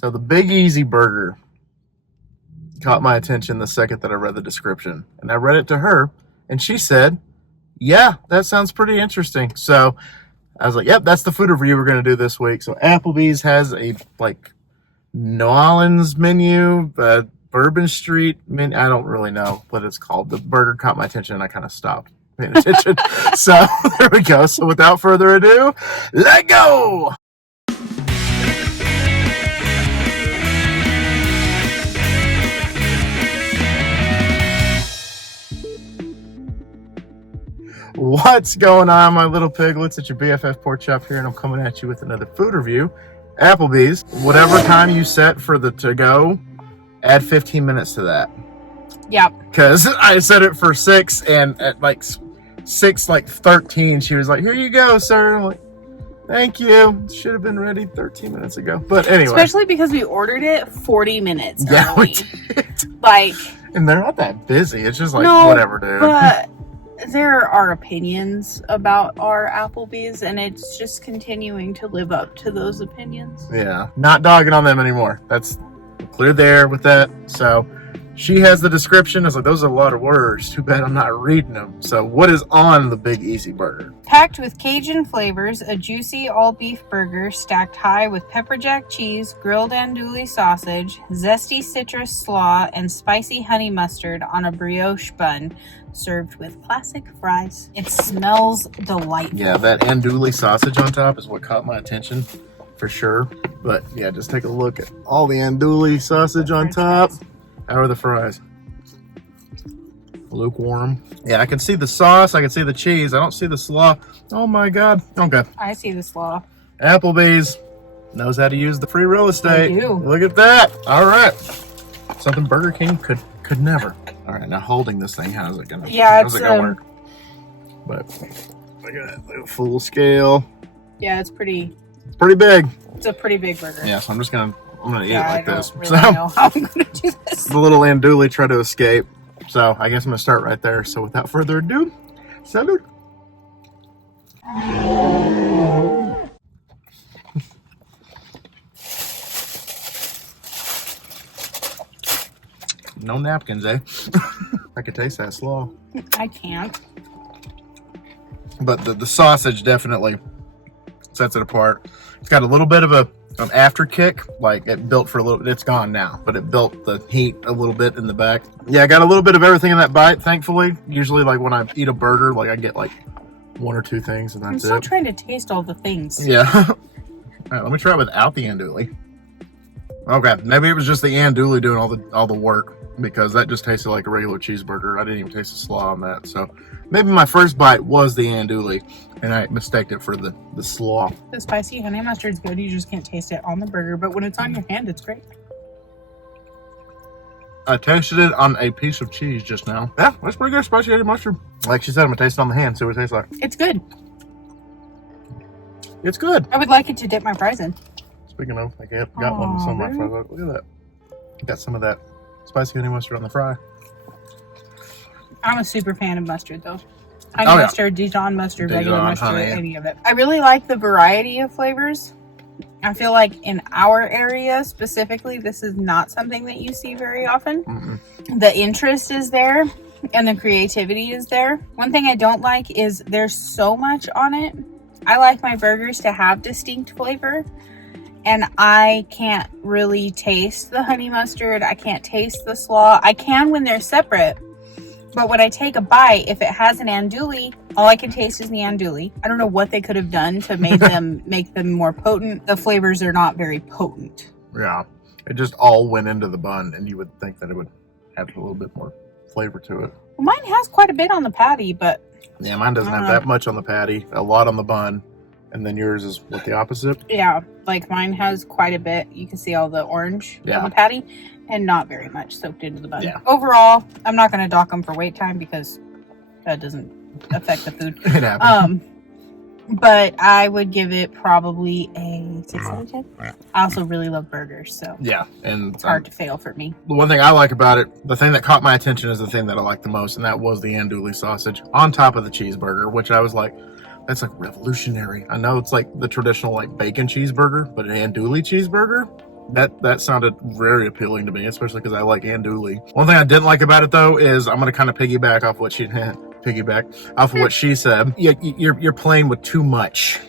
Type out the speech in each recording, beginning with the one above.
So the Big Easy Burger caught my attention the second that I read the description. And I read it to her, and she said, yeah, that sounds pretty interesting. So I was like, yep, that's the food review we're going to do this week. So Applebee's has a, like, New Orleans menu, Bourbon Street menu. I don't really know what it's called. The burger caught my attention, and I kind of stopped paying attention. So there we go. So without further ado, let go! What's going on, my little piglets? It's your BFF Pork Chop here, and I'm coming at you with another food review. Applebee's. Whatever time you set for the to-go, add 15 minutes to that. Yep. Because I set it for 6, and at like 6:13, she was like, here you go, sir. I'm like, thank you. Should have been ready 13 minutes ago. But anyway. Especially because we ordered it 40 minutes early. Yeah, we did. Like. And they're not that busy. It's just like, no, whatever, dude. But there are opinions about our Applebee's, and it's just continuing to live up to those opinions. Yeah, not dogging on them anymore. That's clear there with that. So she has the description. I was like, those are a lot of words. Too bad I'm not reading them. So what is on the Big Easy Burger? Packed with Cajun flavors, a juicy all-beef burger stacked high with pepper jack cheese, grilled andouille sausage, zesty citrus slaw, and spicy honey mustard on a brioche bun, served with classic fries. It smells delightful. Yeah, that andouille sausage on top is what caught my attention for sure. But yeah, just take a look at all the andouille sausage on top. How are the fries? Lukewarm. Yeah, I can see the sauce. I can see the cheese. I don't see the slaw. Oh my God. Okay. I see the slaw. Applebee's knows how to use the free real estate. They do. Look at that. All right. Something Burger King could never. All right, now holding this thing, how's it gonna? Yeah, how's it gonna work? But look at that, full scale. Yeah, it's pretty. It's pretty big. It's a pretty big burger. Yeah, so I'm gonna eat it like this. I don't really know how I'm gonna do this. The little andouille tried to escape, so I guess I'm gonna start right there. So without further ado, salute. No napkins, eh? I could taste that slaw. I can't. But the sausage definitely sets it apart. It's got a little bit of an after kick, like it built for a little. It's gone now, but it built the heat a little bit in the back. Yeah, I got a little bit of everything in that bite. Thankfully, usually like when I eat a burger, like I get like 1 or 2 things, and that's I'm still trying to taste all the things. Yeah. All right, let me try it without the andouille. Okay, maybe it was just the andouille doing all the work, because that just tasted like a regular cheeseburger. I didn't even taste the slaw on that. So maybe my first bite was the andouille, and I mistaked it for the slaw. The spicy honey mustard's good. You just can't taste it on the burger, but when it's on your hand, it's great. I tasted it on a piece of cheese just now. Yeah, that's pretty good, spicy honey mustard. Like she said, I'm gonna taste it on the hand, see what it tastes like. It's good. It's good. I would like it to dip my fries in. Speaking of, I got one with some of my fries. Look at that. Got some of that spicy honey mustard on the fry. I'm a super fan of mustard, though. Honey mustard, Dijon mustard, regular mustard, honey. any of it. I really like the variety of flavors. I feel like in our area specifically, this is not something that you see very often. Mm-mm. The interest is there and the creativity is there. One thing I don't like is there's so much on it. I like my burgers to have distinct flavor, and I can't really taste the honey mustard. I can't taste the slaw. I can when they're separate, but when I take a bite, if it has an andouille, all I can taste is the andouille. I don't know what they could have done to make them more potent. The flavors are not very potent. Yeah, it just all went into the bun, and you would think that it would have a little bit more flavor to it. Well, mine has quite a bit on the patty, but yeah, mine doesn't have that much on the patty. A lot on the bun. And then yours is what, the opposite? Yeah, like mine has quite a bit. You can see all the orange on the patty, and not very much soaked into the bun. Yeah. Overall, I'm not going to dock them for wait time because that doesn't affect the food. It happens. But I would give it probably a 6 out of 10. I also really love burgers, so yeah, and it's hard to fail for me. The one thing I like about it, the thing that caught my attention is the thing that I like the most, and that was the andouille sausage on top of the cheeseburger, which I was like, that's like revolutionary. I know it's like the traditional like bacon cheeseburger, but an andouille cheeseburger, That sounded very appealing to me, especially because I like andouille. One thing I didn't like about it though is I'm gonna kind of piggyback off what she said. You're playing with too much,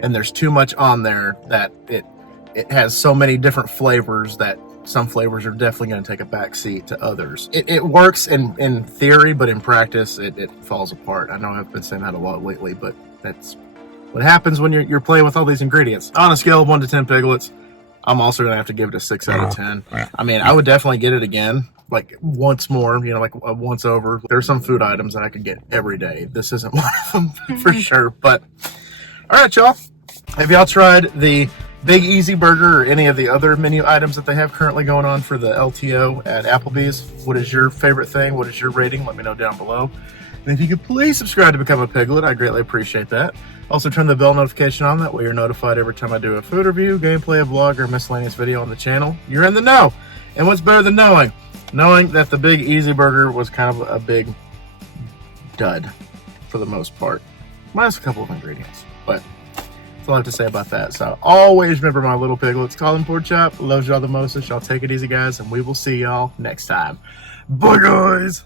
and there's too much on there that it has so many different flavors that some flavors are definitely going to take a back seat to others. It works in theory, but in practice it falls apart. I know I've been saying that a lot lately, but that's what happens when you're playing with all these ingredients. On a scale of 1 to 10 piglets, I'm also going to have to give it a 6 out of 10. I mean, I would definitely get it again, like once more, like a once over. There's some food items that I could get every day. This isn't one of them for sure. But all right, y'all. Have y'all tried the Big Easy Burger or any of the other menu items that they have currently going on for the LTO at Applebee's? What is your favorite thing? What is your rating? Let me know down below. And if you could please subscribe to become a piglet, I greatly appreciate that. Also turn the bell notification on, that way you're notified every time I do a food review, gameplay, a vlog, or miscellaneous video on the channel. You're in the know. And what's better than knowing? Knowing that the Big Easy Burger was kind of a big dud for the most part. Minus a couple of ingredients, but that's all I have to say about that. So always remember, my little piglets, KollinPorkChop loves y'all the mostest. Y'all take it easy, guys, and we will see y'all next time. Bye, guys!